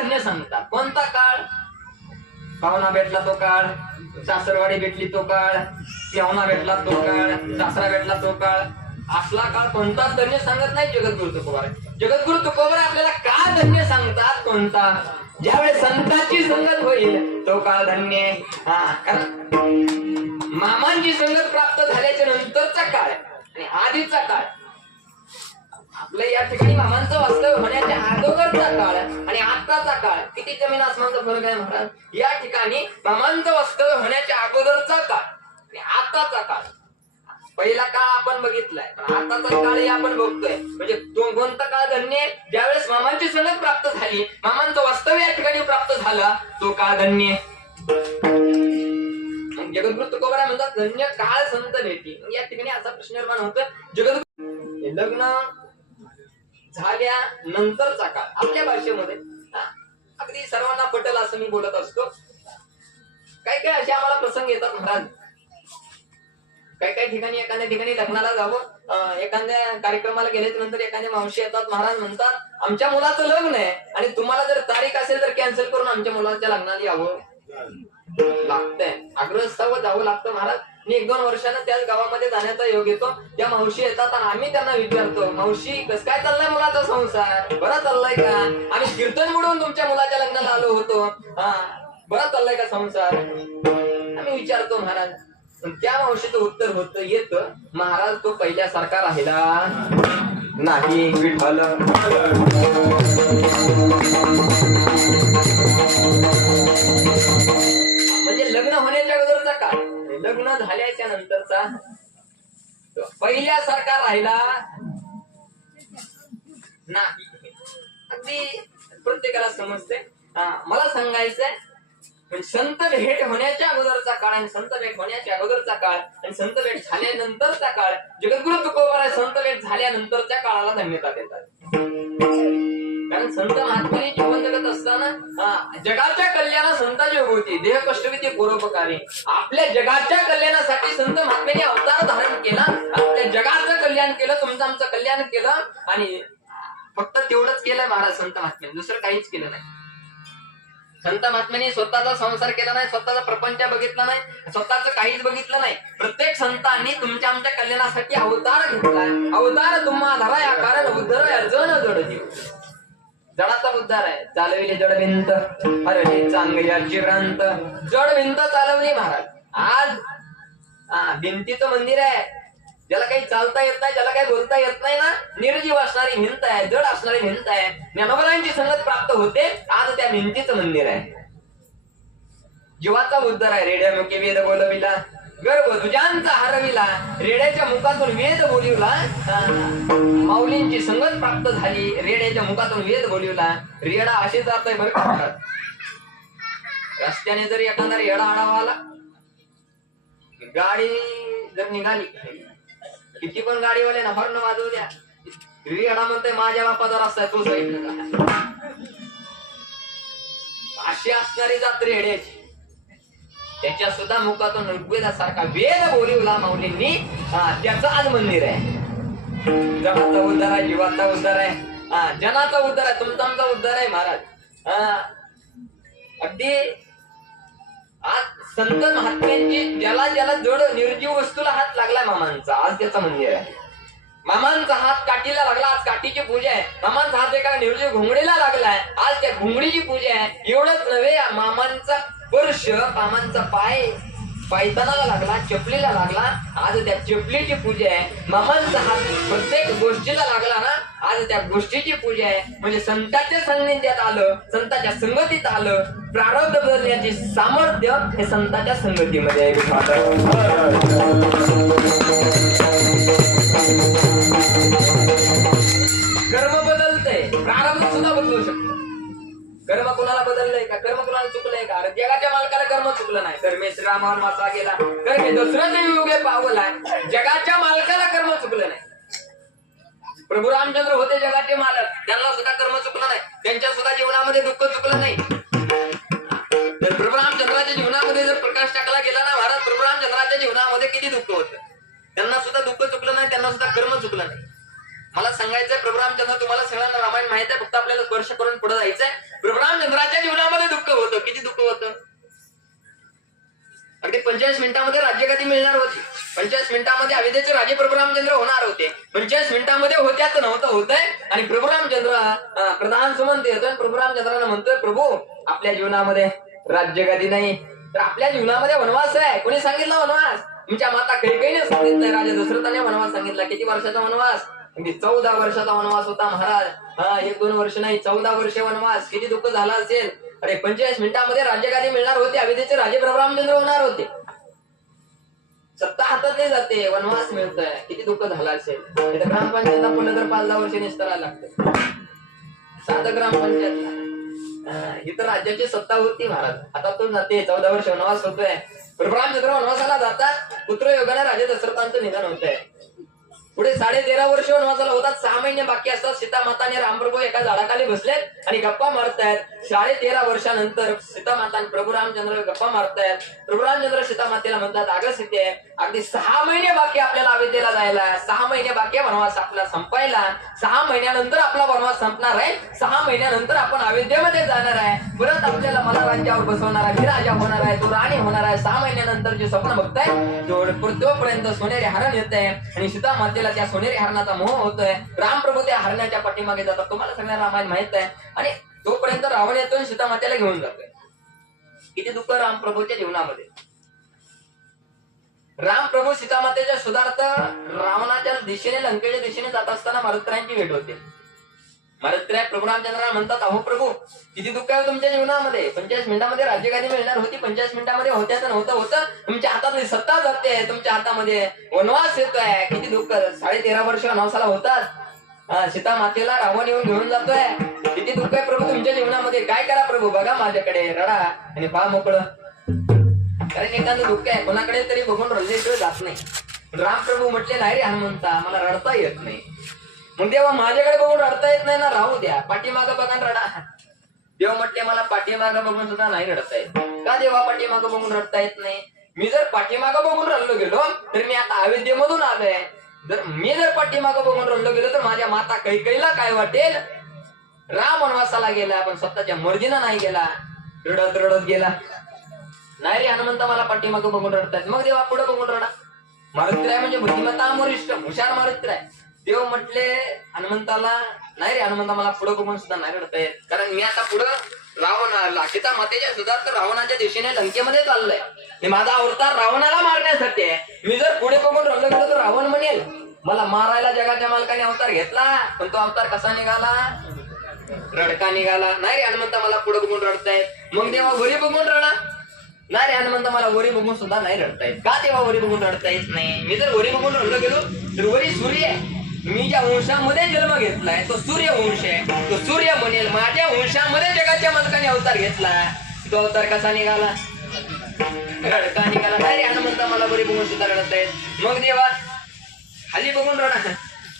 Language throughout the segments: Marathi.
धन्य सांगतात. कोणता काळ? पाहुणा भेटला तो काळ, सासरवाडी भेटली तो काळ, पाहुणा भेटला तो काळ, सासरा भेटला तो काळ. असला काळ कोणताच धन्य सांगत नाही जगद्गुरु तुकोबाराय. जगद्गुरु तुकोबाराय आपल्याला का धन्य सांगतात? कोणता? ज्यावेळेस संतांची संगत होईल तो काळ धन्य. मामांची संगत प्राप्त झाल्याच्या नंतरचा काळ आणि आधीचा काळ, आपल्या या ठिकाणी मामांचं वास्तव्य होण्याच्या अगोदरचा काळ आणि आताचा काळ, किती जमीन आसमानचा फरक आहे महाराज. या ठिकाणी मामांचं वास्तव्य होण्याच्या अगोदरचा काळ आणि आताचा काळ. पहिला काळ आपण बघितलाय, पण आताचा काळ आपण बघतोय. म्हणजे कोणता काळ धन्य? ज्यावेळेस मामांची संगत प्राप्त झाली, मामांचं वास्तव्य या ठिकाणी प्राप्त झालं, तो काळ धन्य. जगद्गुरु तुकोबाराय म्हणतात धन्य काळ संत भेटी. या ठिकाणी असा प्रश्न निर्माण होतो, जगद्गुरु लग्न झाल्या नंतरचा काळ आपल्या भाषेमध्ये अगदी सर्वांना पटेल असं मी बोलत असतो. काही काही असे आम्हाला प्रसंग येतात महाराज. काही काही ठिकाणी एखाद्या ठिकाणी लग्नाला जावं, एखाद्या कार्यक्रमाला गेल्याच्या नंतर एखाद्या मावशी येतात, महाराज म्हणतात आमच्या मुलाचं लग्न आहे आणि तुम्हाला जर तारीख असेल तर कॅन्सल करून आमच्या मुलाच्या लग्नाला यावं लागतंय. आग्रहस्थावर जावं लागतं महाराज. आणि 1-2 वर्षानं त्याच गावामध्ये जाण्याचा योग येतो. त्या मावशी येतात आणि आम्ही त्यांना विचारतो, मावशी कसं काय चाललाय मुलाचा संसार? बरा चाललाय का? आम्ही कीर्तन म्हणून तुमच्या मुलाच्या लग्नाला आलो होतो, बरा चाललाय का संसार? आम्ही विचारतो महाराज. त्या मावशीचं उत्तर होतं येतं, महाराज तो पहिल्यासारखा राहिला नाही विठ्ठल. म्हणजे लग्न होण्याच्या अगोदरचा काळ, लग्न झाल्याच्या नंतरचा पहिल्यासारखा राहिला नाही. अगदी प्रत्येकाला समजते. मला सांगायचंय संत भेट होण्याच्या अगोदरचा काळ आणि संत भेट होण्याच्या अगोदरचा काळ आणि संत भेट झाल्यानंतरचा काळ. जगद्गुरु तुकोबाराय संत भेट झाल्यानंतरच्या काळाला धन्यता देतात. कारण संत महात्म्याने जीवन जगत असताना जगाच्या कल्याणा संताची होती, देह कष्टविधी परोपकारी. आपल्या जगाच्या कल्याणासाठी संत महात्म्याने अवतार धारण केला, आपल्या जगाचं कल्याण केलं, तुमचं आमचं कल्याण केलं. आणि फक्त तेवढंच केलंय महाराज संत महात्म्याने, दुसरं काहीच केलं नाही. संत महात्म्याने स्वतःचा संसार केला नाही, स्वतःचा प्रपंच बघितला नाही, स्वतःच काहीच बघितलं नाही. प्रत्येक संतांनी तुमच्या आमच्या कल्याणासाठी अवतार घेतलाय. अवतार तुम्हा धराय कारण उद्धर जण जड जीव. जडाचा उद्धार आहे. चालविले जडविंत हरले चांगल्याची भ्रांत. जडविंत चालवली महाराज. आज भिंतीचं मंदिर आहे, ज्याला काही चालता येत नाही, ज्याला काही बोलता येत नाही ना, निर्जीव असणारी भिंत आहे, जड असणारी भिंत आहे. ज्ञानोबारांची संगत प्राप्त होते, आज त्या भिंतीचं मंदिर आहे. जीवाचा उद्धार आहे. रेड्या मुखे वेद बोलविला, गर्भ तुझ्यांचा हरविला. रेड्याच्या मुखातून वेद बोलिवला, माऊलींची संगत प्राप्त झाली, रेड्याच्या मुखातून वेद बोलिवला. रेडा असे जात बरं का. रस्त्याने जर एखादा रेडा आडावाला, गाडी जर निघाली, किती पण गाडीवाले ना हॉर्न वाजवू द्या, रेडा म्हणतोय माझ्या बापाचा रस्ता आहे, तो साईडला जा. अशी असणारी जात रेड्याची. त्याच्या सुद्धा मुखातून ऋग्वेदासारखा वेद बोलिवला माऊलींनी, त्याचं आज मंदिर आहे. जगाचा उद्धार आहे, जीवाचा उद्धार आहे, जनाचा उद्धार आहे, तुमचा आमचा उद्धार आहे महाराज. अगदी आज संत महात्म्यांची ज्याला ज्याला जड निर्जीव वस्तूला हात लागलाय मामांचा, आज त्याचं मंदिर आहे. मामांचा हात काठीला लागला, आज काठीची पूजा आहे. मामांचा हात एका निर्जीव घुंगडीला लागलाय, आज त्या घुंगडीची पूजा आहे. एवढंच नव्हे, मामांचा स्पर्श, मामांचा पाय पायतानाला लागला, चपलीला लागला, आज त्या चपलीची पूजा आहे. मामांचा हात प्रत्येक गोष्टीला लागला ना, आज त्या गोष्टीची पूजा आहे. म्हणजे संतांच्या सान्निध्यात आलं, संतांच्या संगतीत आलं. प्रारब्ध बदलण्याचे सामर्थ्य हे संतांच्या संगतीमध्ये आहे. कर्म बदलतंय, प्रारब्ध सुद्धा बदलू शकतो. कर्म कोणाला बदललंय का? कर्म कोणाला चुकलंय का? अरे जगाच्या मालकाला कर्म चुकलं नाही. कर्मे श्रीरामावर वाचा गेला, कर्मे दसरथ युगे पावलाय. जगाच्या मालकाला कर्म चुकलं नाही. प्रभू रामचंद्र होते जगाचे मालक, त्यांना सुद्धा कर्म चुकलं नाही, त्यांच्या सुद्धा जीवनामध्ये दुःख चुकलं नाही. जर प्रभू रामचंद्राच्या जीवनामध्ये जर प्रकाश टाकला गेला ना महाराज, प्रभू रामचंद्राच्या जीवनामध्ये किती दुःख होतं, त्यांना सुद्धा दुःख चुकलं नाही, त्यांना सुद्धा कर्म चुकलं नाही. मला सांगायचंय प्रभू रामचंद्र, तुम्हाला सगळ्यांना रामायण माहित आहे, फक्त आपल्याला स्पर्श करून पुढे जायचंय. प्रभू रामचंद्राच्या जीवनामध्ये दुःख होतं. किती दुःख होतं? अगदी 45 मिनिटांमध्ये राज्यगादी मिळणार होती. 45 मिनिटांमध्ये अयोध्येचे राजे प्रभू रामचंद्र होणार होते. 45 मिनिटांमध्ये होत्याच नव्हतं होतंय. आणि प्रभू रामचंद्र प्रधान सुमंत येतोय. प्रभू रामचंद्राला म्हणतोय, प्रभू आपल्या जीवनामध्ये राज्यगादी नाही, तर आपल्या जीवनामध्ये वनवास आहे. कोणी सांगितलं वनवास? तुमच्या माता कैकेयीने सांगितलंय, राजा दशरथाने वनवास सांगितला. किती वर्षाचा वनवास? 14 वर्षाचा वनवास होता महाराज. 1-2 वर्ष नाही, 14 वर्ष वनवास. किती दुःख झालं असेल. अरे 45 मिनिटांमध्ये राज्यगादी मिळणार होती. अयोध्येचे राजे प्रभू रामचंद्र होणार होते. सत्ता हातात नाही जाते, वनवास मिळतोय. किती दुःख झालं असेल. इथं ग्रामपंचायत आपल्याला तर 5-10 वर्ष निस्तरायला लागतं. साधं ग्रामपंचायतला इथं राज्याची सत्ता होती महाराज. आता तो जाते, 14 वर्ष वनवास होतोय. प्रभू रामचंद्र वनवासाला जातात. पुत्र योगाने राजे दशरथांचं निधन होतंय. पुढे 13.5 वर्ष वनवासाला होतात. 6 महिने बाकी असतात. सीता माता आणि रामप्रभू एका झाडाखाली बसलेत आणि गप्पा मारतायत. 13.5 वर्षानंतर सीता माता आणि प्रभू रामचंद्र गप्पा मारतायत. प्रभू रामचंद्र सीता मातेला म्हणतात, अगं सीते, अगदी 6 महिने बाकी आपल्याला अयोध्येला जायला. 6 महिने बाकी वनवास आपला संपायला. 6 महिन्यानंतर आपला वनवास संपणार आहे. 6 महिन्यानंतर आपण अयोध्येमध्ये जाणार आहे. परत आपल्याला मला राज्यावर बसवणार आहे, मी राजा होणार आहे, तो राणी होणार आहे. 6 महिन्यानंतर जे स्वप्न बघताय तोपर्यंत सोनेरी हरण येत आहे आणि सीता मातेला त्या सोनेरी हरणाचा मोह होतोय. रामप्रभू त्या हरणाच्या पाठीमागे जातात. तुम्हाला सगळ्यांना रामायण माहित आहे. आणि तोपर्यंत रावण येतोय, सीता मातेला घेऊन जातोय. किती दुःख रामप्रभूच्या जीवनामध्ये. रामप्रभू सीता मातेच्या शोधार्थ रावणाच्या दिशेने, लंकेच्या दिशेने जात असताना मारुतरायांची भेट होते. मारुतराय प्रभू रामचंद्राला म्हणतात, अहो प्रभू, किती दुःख आहे तुमच्या जीवनामध्ये. 45 मिनिटांमध्ये राज्यगादी मिळणार होती. 45 मिनिटांमध्ये होत्याच नव्हतं होतं. तुमच्या हातातली सत्ता जाते, तुमच्या हातामध्ये वनवास येतोय. किती दुःख. 13.5 वर्ष वनवासाला होतात. सीता मातेला रावण येऊन घेऊन जातोय. किती दुःख आहे प्रभू तुमच्या जीवनामध्ये. काय करा प्रभू, बघा माझ्याकडे, रडा आणि पहा मोकळं. कारण एखादं दुःख आहे, कोणाकडे तरी बघून रडल्याशिवाय जात नाही. रामप्रभू म्हटले, नाही रे हनुमंता, मला रडता येत नाही. मग देवा माझ्याकडे बघून रडता येत नाही ना, राहू द्या, पाठीमागं बघा रडा. देव म्हटले, मला पाठीमागं बघून सुद्धा नाही रडता येत. का देवा पाठीमागं बघून रडता येत नाही? मी जर पाठीमागं बघून रडलो गेलो तर मी आता अयोध्येमधून आलोय. जर मी पाठीमागं बघून रडलो गेलो तर माझ्या माता कैकेयीला काय वाटेल? राम वनवासाला गेला पण स्वतःच्या मर्जीनं नाही गेला, रडत रडत गेला. नाही रे हनुमंता, मला पाठीमागं बघून रडतायत. मग देवा पुढे बघून रडा. मारुतीराय म्हणजे बुद्धिमत्ता वरिष्ठ हुशार मारुतीराय. देव म्हटले हनुमंताला, नाही रे हनुमंता, मला पुढे बघून सुद्धा नाही रडता येत. कारण मी आता पुढं रावण सीता मातेच्या सुधार्थ रावणाच्या दिशेने लंकेमध्ये चाललोय. हे माझा अवतार रावणाला मारण्यासाठी आहे. मी जर पुढे बघून रडलो गेलो तर रावण म्हणेल मला मारायला जगाच्या मालकाने अवतार घेतला, पण तो अवतार कसा निघाला? रडका निघाला. नाही रे हनुमंता, मला पुढे बघून रडतायत. मग देवा वरी बघून रडा. नाही रे हनुमंता, मला वरी बघून सुद्धा नाही रडतायत. का देवा वरी बघून रडता येत नाही? मी जर वरी बघून रडलो गेलो तर वरी सूर्य आहे. मी ज्या वंशामध्ये जन्म घेतलाय तो सूर्यवंश आहे. तो सूर्य म्हणेल माझ्या वंशामध्ये जगाच्या मालकाने अवतार घेतला, तो अवतार कसा निघाला? रडका निघाला. नाही रे हनुमंता, मला वरी बघून सुद्धा रडतायत. मग देवा खाली बघून रडा.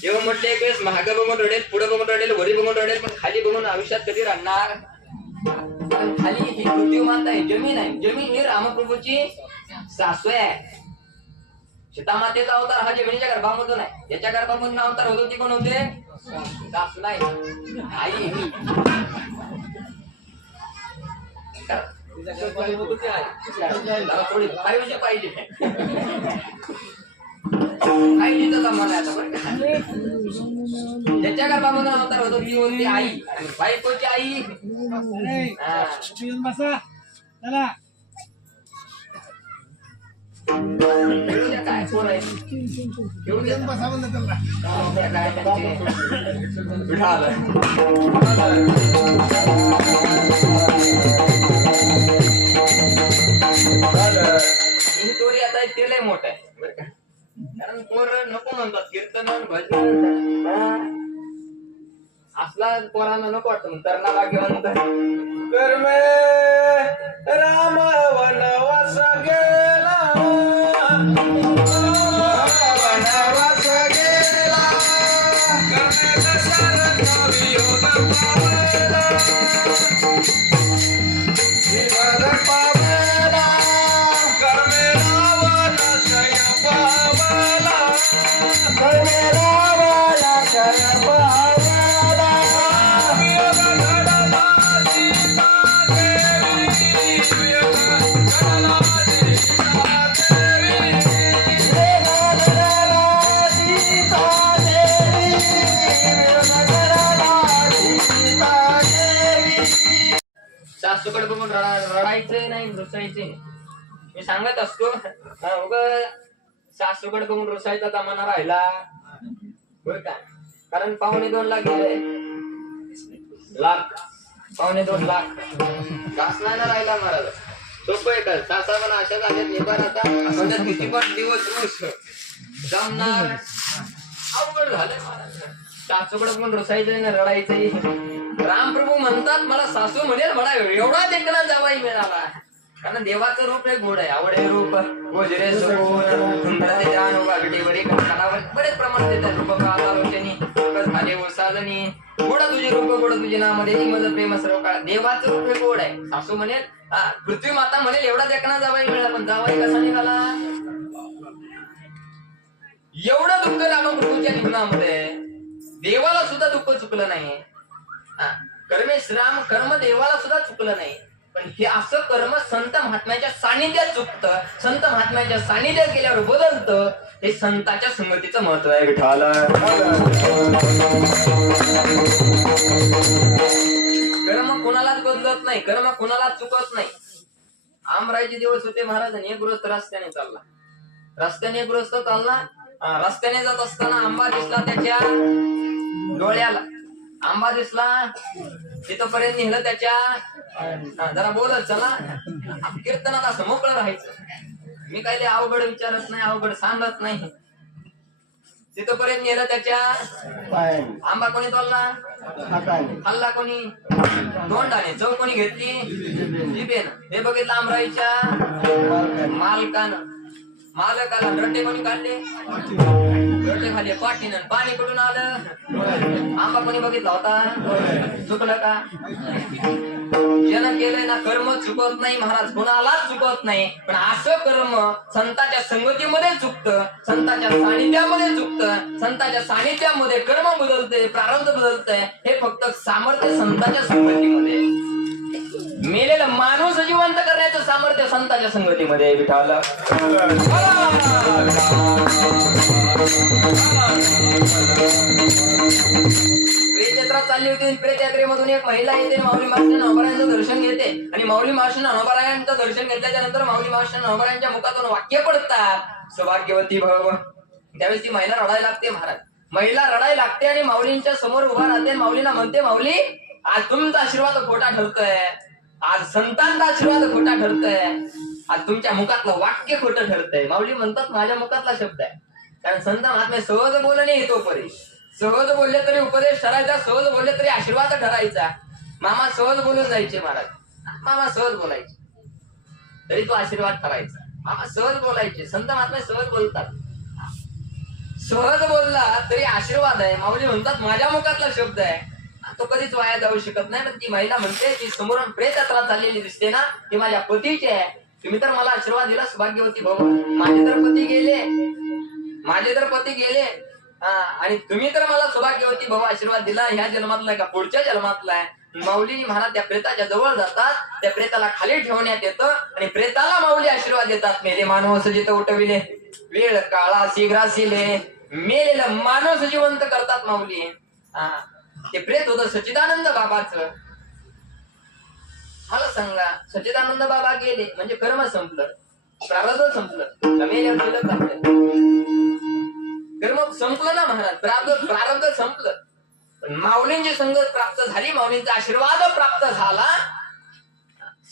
देव म्हटले एक वेळेस महाग बघून रडेल, पुढे बघून रडेल, वरी बघून रडेल, पण खाली बघून आयुष्यात कधी रडणार? खाली ही पृथ्वी माता आहे, जमीन आहे. जमीन ही रामप्रभूची सासू आहे. सीता मातेचा अवतार हा जमिनीच्या गर्भामधून आहे. ज्याच्या गर्भामधून अवतार होतो ती कोण होते? सासू नाही, आई. थोडी पाहिजे पाहिजे आईचा जमाना आहे आता बरं का. ज्याच्या गर्भामधून अवतार होतो ती होती आई. आणि बायकोची आई काय पोर आहे तोरी आता ते लय मोठं आहे बरं का. कारण पोर नको म्हणतात कीर्तन भजन असला पोरांना नको वाटतं. तरणा भाग्यवंत कर्मे राम वनवास गेला, वनवास गेला, कर्मे दशरथ वियोग पावला, विवाद पावला, कर्मे रावण जय पावला, कर्मे रावण जय सासूकडे बघून रडायचं नाही, रुसायचं नाही. मी सांगत असतो सासूकडे बघून रुसायचा जमाना राहिला होय का? कारण 2.25 लाख 2.25 लाख कास नाही ना राहिला महाराज. सोपं आहे का? सासा पण अशा झाल्यात निभार आता किती पण दिवस रुस जमणार अवघड झालंय महाराज. सासूकडे पण रुसायचं ना रडायचंय. रामप्रभू म्हणतात मला सासू म्हणेल म्हणा एवढा देखना जावाई मिळाला. कारण देवाचं रूप हे गोड आहे. आवडे रूप गोजरे बरेच प्रमाणात देतात. रूप आलोचनी झाले ओसाजनी गोड तुझे रूप गोड तुझे नामध्ये मज प्रेम सर्व काळ. देवाचं रूप हे गोड आहे. सासू म्हणेल पृथ्वी माता म्हणेल एवढा देखना जावाई मिळाला. पण जावाई कसा निघाला? एवढं दुःख रामप्रभूच्या जीवनामध्ये देवाला सुद्धा दुःख चुकलं नाही. कर्मे श्राम कर्म देवाला सुद्धा चुकलं नाही. पण हे असं कर्म संत महात्म्याच्या सानिध्यात चुकतं. संत महात्म्याच्या सानिध्यात गेल्यावर बदलतं. हे संताच्या संगतीचं महत्व आहे. विठाल कर्म कोणालाच बदलत नाही. कर्म कोणालाच चुकत नाही. आमरायचे दिवस होते महाराज. आणि एक गृहस्थ रस्त्याने चालला. रस्त्याने गृहस्थ चालला. रस्त्याने जात असताना आंबा दिसला त्याच्या डोळ्याला. आंबा दिसला तिथपर्यंत नेलं त्याच्या जरा बोलत चला कीर्तनात असं मोकळं राहायचं. मी काही अवघड विचारत नाही, अवघड सांगत नाही. तिथपर्यंत नेलं त्याच्या आंबा कोणी तोडला? खाल्ला कोणी? तोंडाने. चव कोणी घेतली? जिभेनं. हे बघितलं आमराईच्या मालकाला रट्टे कोणी काढले? रट्टे खाली पाठीनं. पाणी कुठून आलं? आंबा कोणी बघितला होता? चुकलं का? ज्यानं केलंय ना कर्म चुकत नाही महाराज, कोणालाच चुकत नाही. पण असं कर्म संतांच्या संगतीमध्ये चुकतं, संतांच्या सानिध्यामध्ये चुकतं. संतांच्या सानिध्यामध्ये कर्म बदलते, प्रारब्ध बदलतंय. हे फक्त सामर्थ्य संतांच्या संगतीमध्ये. मेलेला माणूस जिवंत करण्याचं सामर्थ्य संतांच्या संगतीमध्ये. विठाल प्रेतयात्रा चालली होती. प्रेतयात्रेमधून एक महिला येते. माऊली मावशी नवबरायांचं दर्शन घेते. आणि माऊली मावशी नवबरायांचं दर्शन घेतल्याच्या नंतर माऊली मावशी नवबरायांच्या मुखातून वाक्य पडतात सौभाग्यवती भव. त्यावेळेस ती महिला रडायला लागते महाराज. महिला रडायला लागते आणि माऊलींच्या समोर उभा राहते. माऊलीला म्हणते माऊली आज तुमचा आशीर्वाद खोटा ठरतोय. आज संतांचा आशीर्वाद खोटा ठरतोय. आज तुमच्या मुखातलं वाक्य खोटं ठरतंय. माऊली म्हणतात माझ्या मुखातला शब्द आहे. कारण संत महात्मे सहज बोलणे येतो परेश. सहज बोलले तरी उपदेश ठरायचा, सहज बोलले तरी आशीर्वाद ठरायचा. मामा सहज बोलून जायचे महाराज. मामा सहज बोलायचे तरी तो आशीर्वाद ठरायचा. मामा सहज बोलायचे. संत महात्मे सहज बोलतात. सहज बोलला तरी आशीर्वाद आहे. माऊली म्हणतात माझ्या मुखातला शब्द आहे. तो कधीच वाया जाऊ शकत नाही. पण ती महिला म्हणते की समोरून प्रेतयात्रा चाललेली दिसते ना ती माझ्या पतीची आहे. तुम्ही तर मला आशीर्वाद दिला सौभाग्यवती भाऊ. माझे तर पती गेले आणि तुम्ही तर मला सौभाग्यवती भाऊ आशीर्वाद दिला. ह्या जन्मातला का पुढच्या जन्मातला आहे. माऊली महाराज त्या प्रेताच्या जवळ जातात. त्या प्रेताला खाली ठेवण्यात येतं आणि प्रेताला माऊली आशीर्वाद देतात. मेले मानवस जिथं उठविले वेळ काळा शीघ्रासिले. मेलेलं मानस जिवंत करतात माऊली. ते प्रेत होतं सच्चिदानंद बाबाचं. मला सांगा सच्चिदानंद बाबा गेले म्हणजे कर्म संपलं, प्रारब्ध संपलं. कर्म संपलं ना महाराज. प्रारब्ध संपलं. पण माऊलींची संगत प्राप्त झाली. माऊलींचा आशीर्वाद प्राप्त झाला.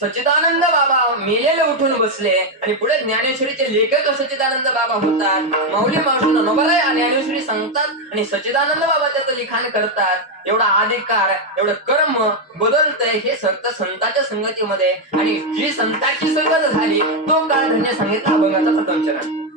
सच्चिदानंद बाबा मेलेले उठून बसले आणि पुढे ज्ञानेश्वरीचे लेखक सच्चिदानंद बाबा होतात. माऊली मावशींना नवराय ज्ञानेश्वरी सांगतात आणि सच्चिदानंद बाबा त्याचं लिखाण करतात. एवढा अधिकार एवढं कर्म बदलतंय हे फक्त संतांच्या संगतीमध्ये. आणि जी संतांची संगत झाली तो काळ धन्य सांगितला अभंगाचा प्रथम चरण.